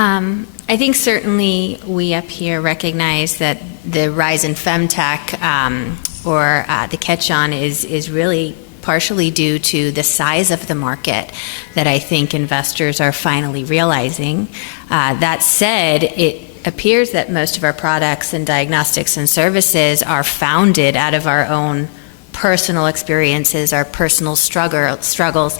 I think certainly we up here recognize that the rise in femtech or the catch-on is really partially due to the size of the market that I think investors are finally realizing. That said, it appears that most of our products and diagnostics and services are founded out of our own personal experiences, our personal struggles.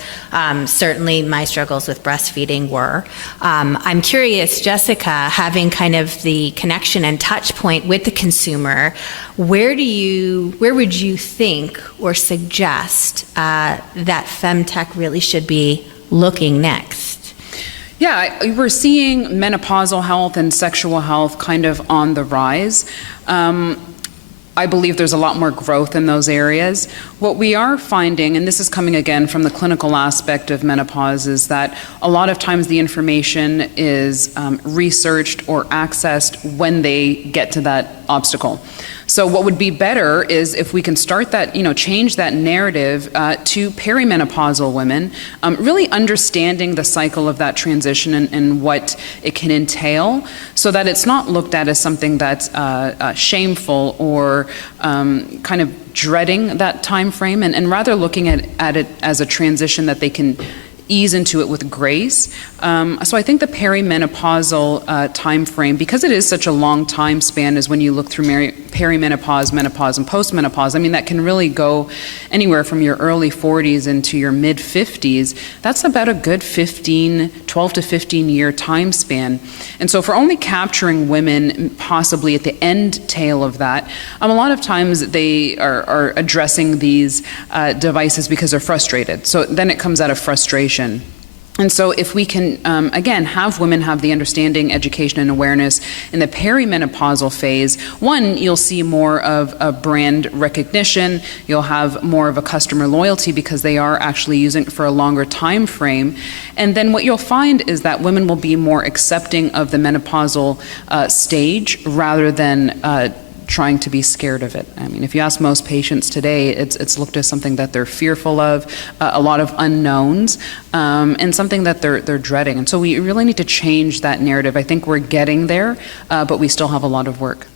Certainly my struggles with breastfeeding were. I'm curious, Jessica, having kind of the connection and touch point with the consumer, where would you think or suggest that femtech really should be looking next? Yeah, we're seeing menopausal health and sexual health kind of on the rise. I believe there's a lot more growth in those areas. What we are finding, and this is coming again from the clinical aspect of menopause, is that a lot of times the information is researched or accessed when they get to that obstacle. So what would be better is if we can start that, change that narrative to perimenopausal women, really understanding the cycle of that transition and what it can entail, so that it's not looked at as something that's shameful or kind of dreading that time frame, and rather looking at it as a transition that they can ease into it with grace. So I think the perimenopausal time frame, because it is such a long time span, is when you look through perimenopause, menopause, and postmenopause. I mean, that can really go anywhere from your early 40s into your mid 50s. That's about a good 12 to 15 year time span. And so for only capturing women possibly at the end tail of that, a lot of times they are addressing these devices because they're frustrated. So then it comes out of frustration. And so if we can, again, have women have the understanding, education, and awareness in the perimenopausal phase, one, you'll see more of a brand recognition, you'll have more of a customer loyalty because they are actually using it for a longer time frame. And then what you'll find is that women will be more accepting of the menopausal stage rather than trying to be scared of it. I mean, if you ask most patients today, it's looked as something that they're fearful of, a lot of unknowns, and something that they're dreading. And so we really need to change that narrative. I think we're getting there, but we still have a lot of work.